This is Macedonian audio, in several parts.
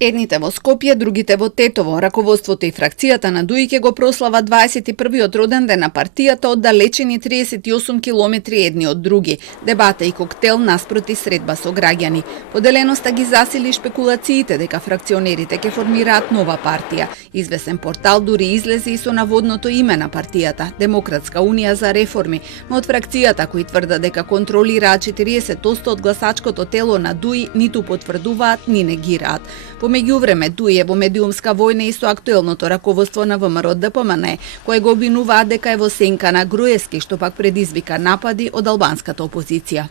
Едните во Скопје, другите во Тетово. Раководството и фракцијата на ДУИ ќе го прослава 21-виот роден ден на партијата оддалечени 38 километри едни од други. Дебата и коктел наспроти средба со граѓани. Поделеноста ги засили шпекулациите дека фракционерите ќе формираат нова партија. Известен портал дури излезе и со наводното име на партијата – Демократска унија за реформи, но од фракцијата кои тврдат дека контролираат 40% од гласачкото тело на ДУИ ниту потврдуваат ни негираат. По меѓувреме, ДУИ е во медиумска војна и со актуелното раководство на ВМРО-ДПМН, кое го обвинуваат дека е во сенка на Груевски, што пак предизвика напади од албанската опозиција.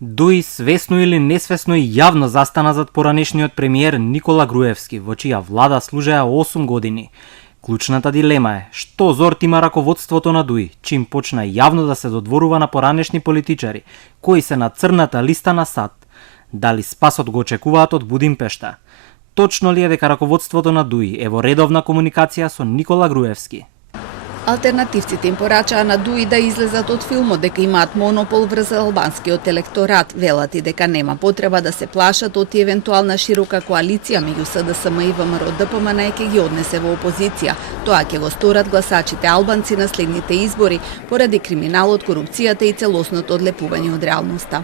ДУИ свесно или несвесно и јавно застана зад поранешниот премиер Никола Груевски, во чија влада служеа 8 години. Клучната дилема е, што зорт има раководството на ДУИ, чим почна јавно да се додворува на поранешни политичари, кои се на црната листа на САД. Дали спасот го очекуваат од Будимпешта? Точно ли е дека раководството на ДУИ е во редовна комуникација со Никола Груевски? Алтернативците им порачаа на ДУИ да излезат од филмот дека имаат монопол врз албанскиот електорат, велат и дека нема потреба да се плашат од евентуална широка коалиција меѓу СДСМ и ВМРО-ДПМН ќе ги однесе во опозиција. Тоа ќе го сторат гласачите албанци на следните избори поради криминалот, корупцијата и целосното одлепување од реалноста.